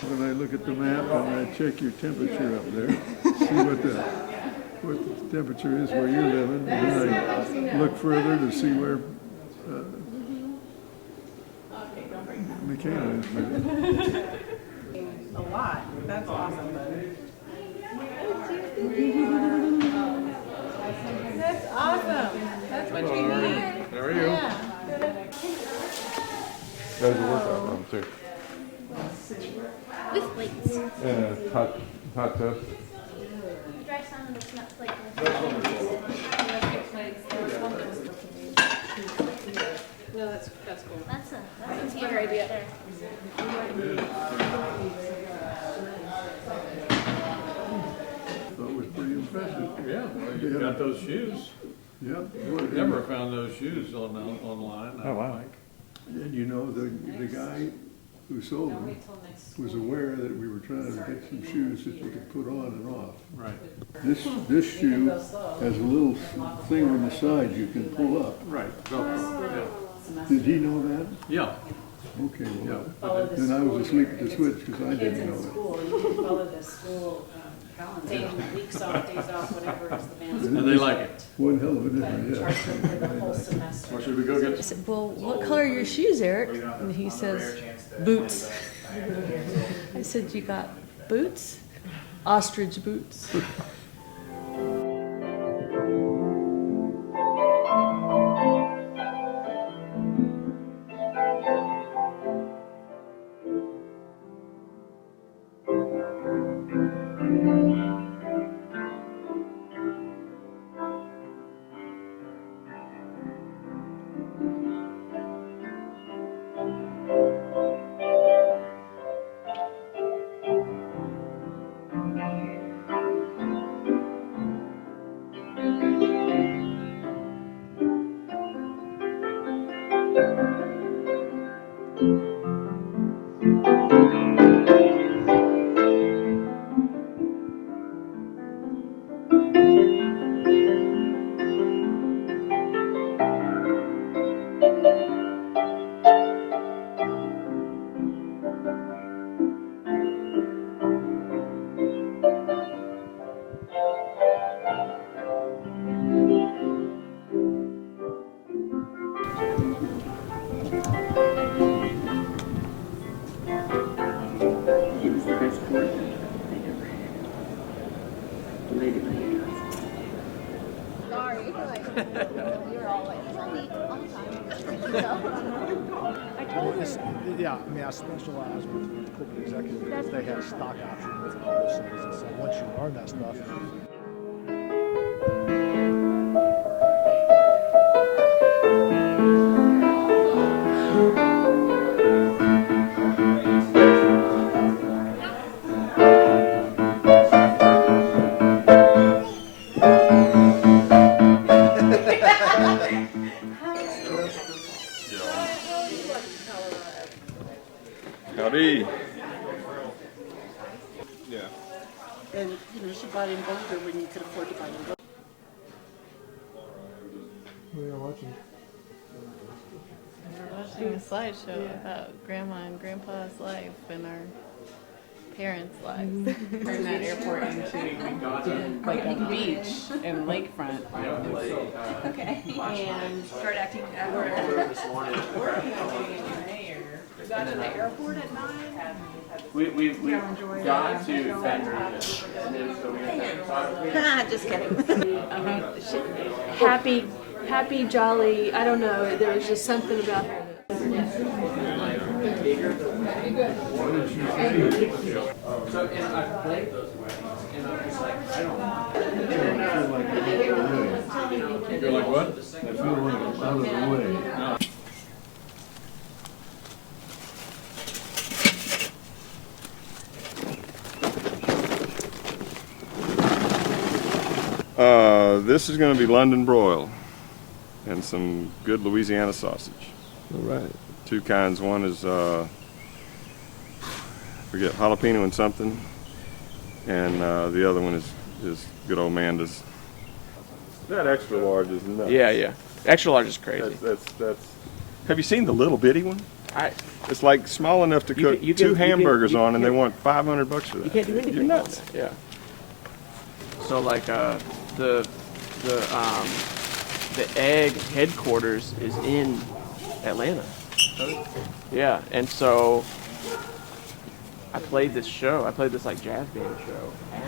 When I look at the map and I check your temperature up there, see what the temperature is where you're living, and then I look further to see where McKenna is living. A lot. That's awesome. That's awesome. That's what you need. How are you? Yeah. There's a workout room too. With weights. And a hot tub. Dry some of the nuts like No, that's cool. that's a good idea. There. That was pretty impressive. Yeah, well, you got those shoes. Yep. Never found those shoes online. I don't think. And you know, the guy who sold them was aware that we were trying to get some shoes that you could put on and off. Right. This shoe has a little thing on the side you can pull up. Right. Yeah. Did he know that? Yeah. Okay, well, then I was asleep at the switch because I didn't know it. School, you can follow the school calendar, weeks off, days off, whatever is the band's. And they like it. One hell of a difference, Charge yeah. them for the whole semester. Or should we go get I said, well, what color are your shoes, Eric? And he says, boots. I said, you got boots? Ostrich boots. Sorry, you're all like all the time. I told her. Yeah, I mean, I specialize with corporate executives. They have stock options and all those things. And so once you learn that stuff, Howdy. Yeah. And, she bought in Boulder when you could afford to buy in Boulder. we are watching. We're watching a slideshow about Grandma and Grandpa's life and our parents' lives. Turn that airport into like a beach and lakefront. Okay. And start acting as got to the airport at 9. We got to Fenrir, and then so we had Just kidding. Happy, jolly, I don't know, there was just something about her that... so, and I played those weddings, and I was like, I don't You're like what? I feel like I'm out of the way. This is going to be London broil and some good Louisiana sausage. All right. Two kinds. One is, forget, jalapeno and something, and the other one is good old Manda's. That extra large is nuts. Yeah. Extra large is crazy. That's. Have you seen the little bitty one? It's like small enough to cook two hamburgers on, and they want $500 for that. You can't do anything. You're nuts. Yeah. So like the egg headquarters is in Atlanta. Yeah, and so I played this show. I played this like jazz band show at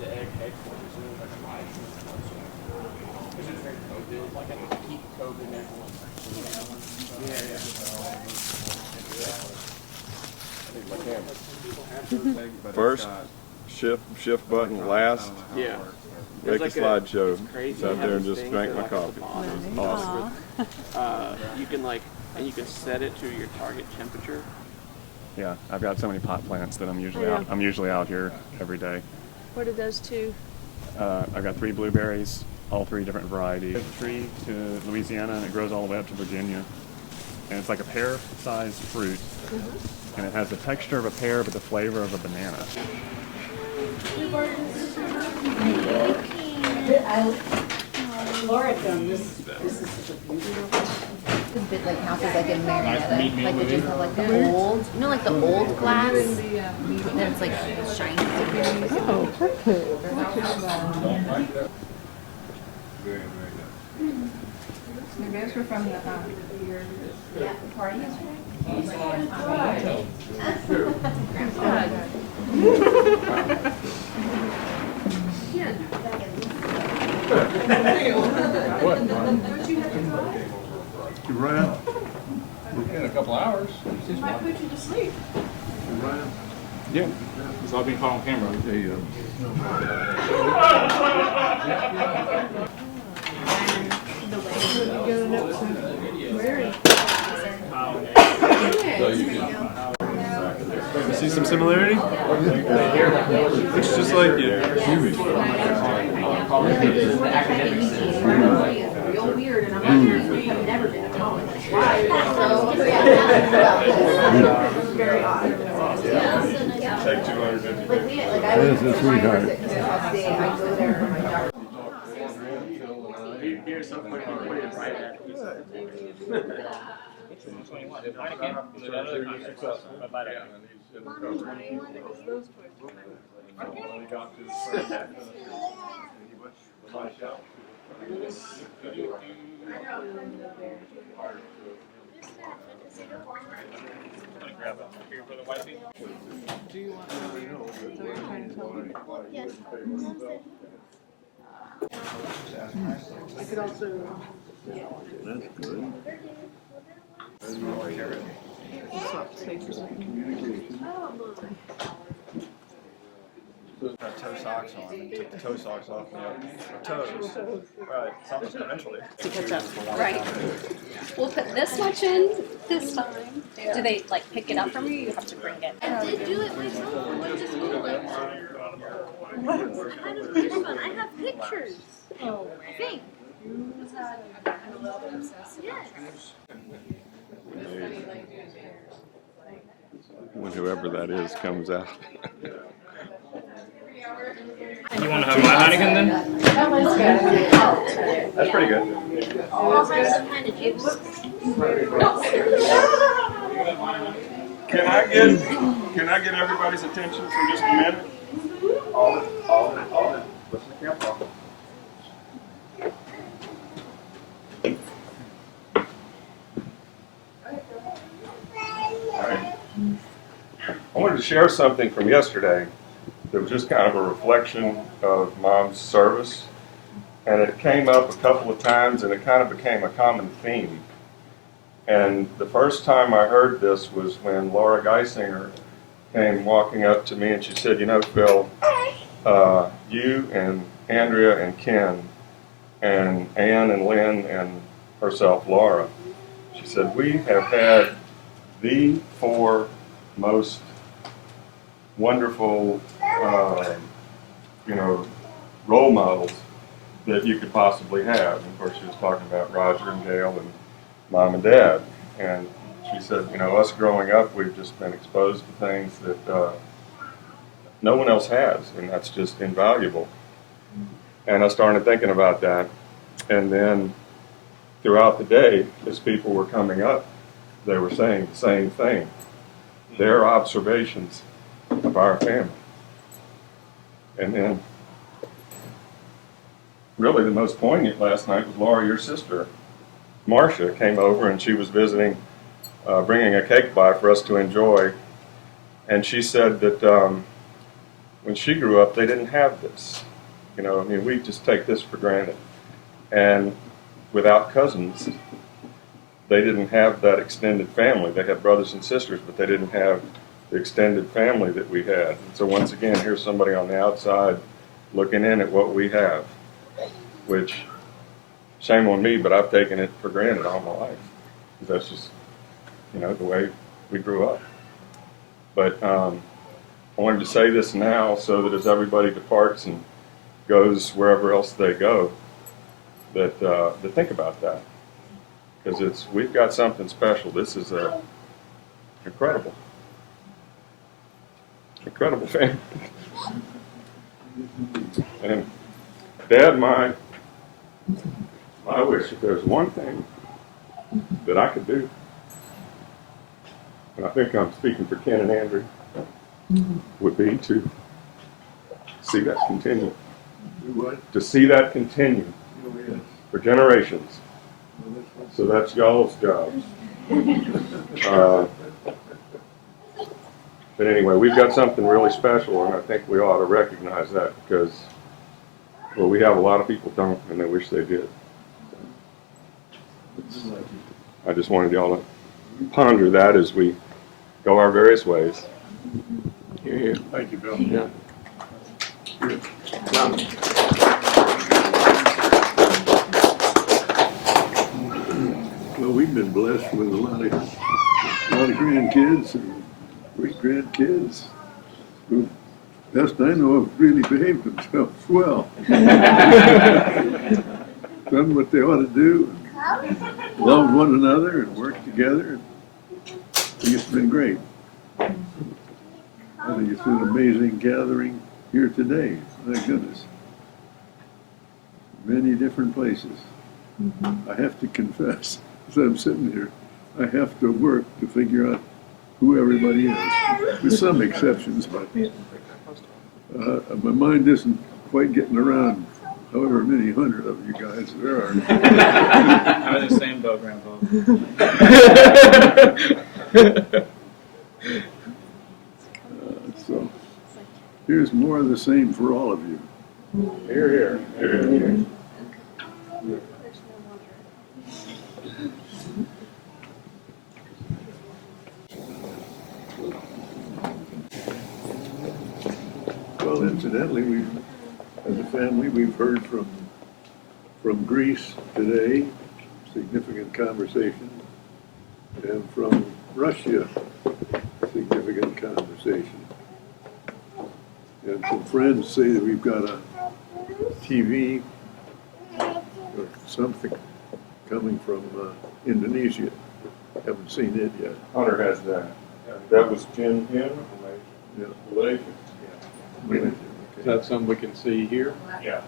the egg headquarters. It was like a license concert. This was very COVID. It was like at the peak COVID and everyone. First, shift button, last. Yeah. Make a slideshow. Crazy. Out there and just drank my coffee. Awesome. You can and you can set it to your target temperature. Yeah, I've got so many pot plants that I'm usually Yeah. out. I'm usually out here every day. What are those two? I've got 3 blueberries, all 3 different varieties. It's a tree to Louisiana, and it grows all the way up to Virginia. And it's like a pear-sized fruit, and it has the texture of a pear, but the flavor of a banana. Laura found this is such a beautiful. A bit like houses like in Marietta, like they just have like the old, you know, like the old glass, and it's like shiny. Oh, perfect. You guys were from the party yesterday? What? You Ryan? In a couple hours. Might put you to sleep. Ryan? Yeah. So I'll be caught on camera. There you go. You see some similarity? Looks just like you. Real weird, and I'm like, I've never been to college. Very odd. Take 250. Like, I This is a sweetheart. I go there for my doctor. You're so funny. Put it right at Do you want to know? So you're trying to tell me? Yes. I could also. That's good. Swap spaces with me. Toe socks on and took the toe socks off my toes. Right, eventually. To catch up. Right. We'll put this much in this time. Do they like pick it up from you? You have to bring it. I did do it myself. I went to school. I have pictures. Oh, I think. Yes. When whoever that is comes out. You want to have my Heineken then? That one's good. That's pretty good. I'll have some kind of juice. Can I get everybody's attention for just a minute? Listen to camera. All right. I wanted to share something from yesterday that was just kind of a reflection of Mom's service. And it came up a couple of times, and it kind of became a common theme. And the first time I heard this was when Laura Geisinger came walking up to me, and she said, "You know, Phil, you and Andrea and Ken and Ann and Lynn and herself, Laura," she said, "we have had the 4 most wonderful, role models that you could possibly have." And of course, she was talking about Roger and Gail and Mom and Dad. And she said, us growing up, we've just been exposed to things that no one else has, and that's just invaluable. And I started thinking about that. And then throughout the day, as people were coming up, they were saying the same thing. Their observations of our family. And then, really the most poignant last night was Laura, your sister, Marcia, came over and she was visiting, bringing a cake by for us to enjoy. And she said that when she grew up, they didn't have this. You know, I mean, we just take this for granted. And without cousins, they didn't have that extended family. They had brothers and sisters, but they didn't have the extended family that we had. And so once again, here's somebody on the outside looking in at what we have, which, shame on me, but I've taken it for granted all my life. Because that's just, you know, the way we grew up. But I wanted to say this now so that as everybody departs and goes wherever else they go, that to think about that. Because we've got something special. This is incredible. Incredible family. And Dad, my wish, if there's one thing that I could do, and I think I'm speaking for Ken and Andrew, would be to see that continue. To see that continue for generations. So that's y'all's jobs. But anyway, we've got something really special, and I think we ought to recognize that because, well, we have a lot of people don't, and they wish they did. I just wanted y'all to ponder that as we go our various ways. Here, here. Thank you, Bill. Yeah. Well, we've been blessed with a lot of grandkids and great-grandkids who, best I know of, really behaved themselves well. Done what they ought to do, and loved one another and worked together. I think it's been great. I think it's been an amazing gathering here today. My goodness. Many different places. I have to confess, as I'm sitting here, I have to work to figure out who everybody is, with some exceptions, but my mind isn't quite getting around however many hundred of you guys there are. I'm the same though, Grandpa. So here's more of the same for all of you. Here, here. Here, here. Well, incidentally, as a family, we've heard from Greece today, significant conversation, and from Russia, significant conversation. And some friends say that we've got a TV or something coming from Indonesia. Haven't seen it yet. Hunter has that. That was Jin Hyun, Yeah. Malaysia. Okay. Is that something we can see here? Yeah.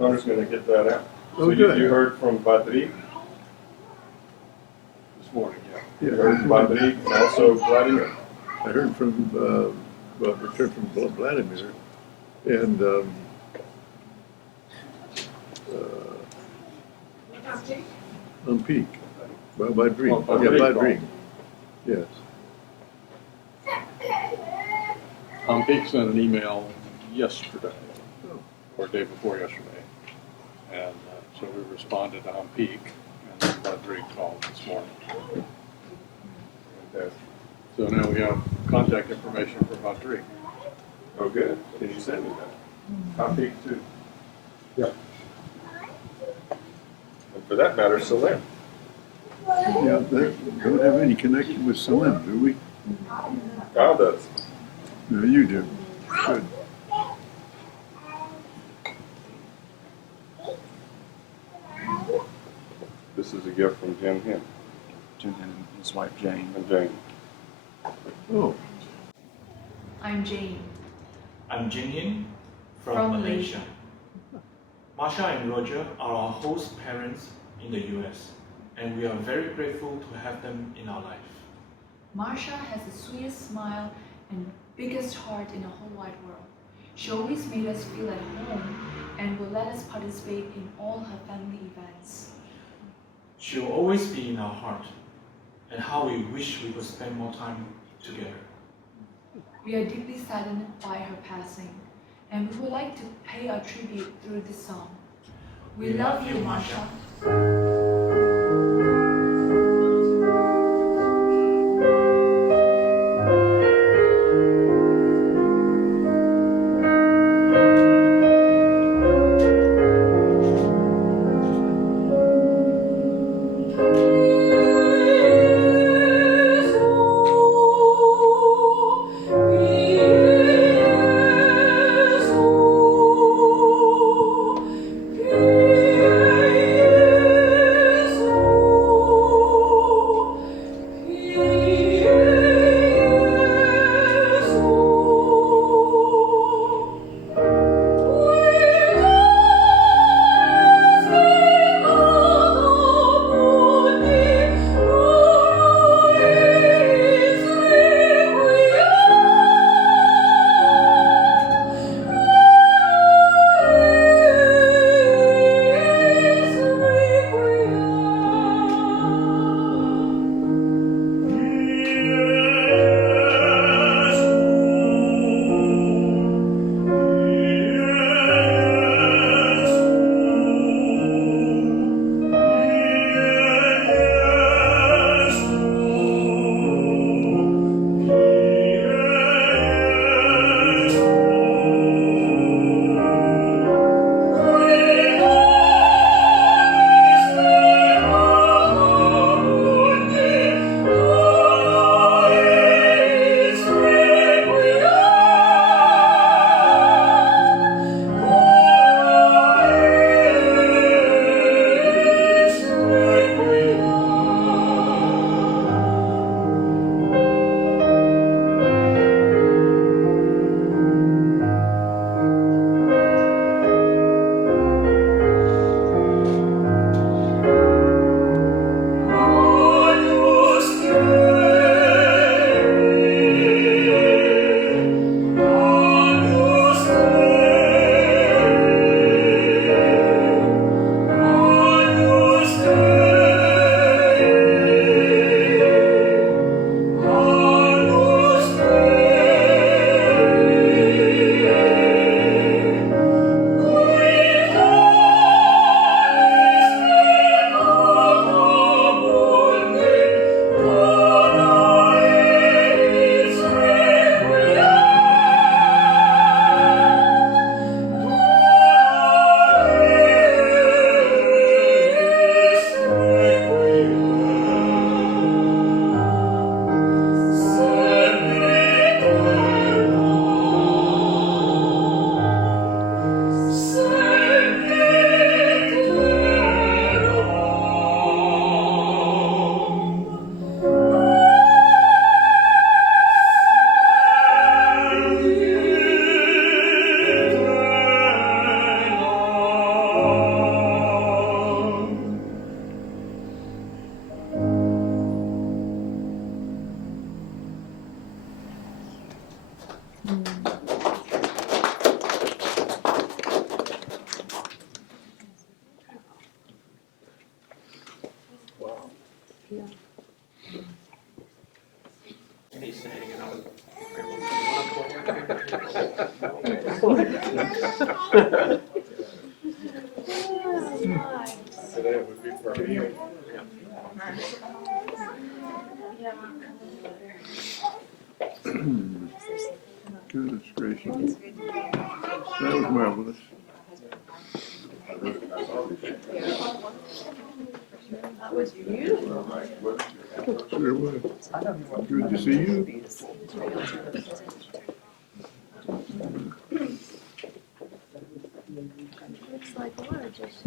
Hunter's going to get that out. Oh, So you good. heard from Badri This morning, yeah. You heard from Badri and also Vladimir. I heard from Vladimir and on Peak. By Dream. Oh, Yeah, by Dream. Yes. Peak sent an email yesterday, or day before yesterday, and so we responded on Peak, and then Badri called this morning. So now we have contact information for Badri. Oh, good. Can you send me that? On Peak too. Yeah. And for that matter, Salim. Yeah, they don't have any connection with Salim, do we? Kyle does. No, you do. Good. This is a gift from Jim Hyun Jim and his wife Jane. and Jane. Oh, I'm Jane. I'm Jingyin from From Malaysia. Marcia and Roger are our host parents in the US. and we are very grateful to have them in our life. Marcia has the sweetest smile and biggest heart in the whole wide world. She always made us feel at home and will let us participate in all her family events. She will always be in our heart, and how we wish we could spend more time together. We are deeply saddened by her passing, and we would like to pay our tribute through this song. We love you, Marcia. Today would be for you. Goodness gracious. That was marvelous. That was beautiful. Sure was. Good to see you. Looks like Laura just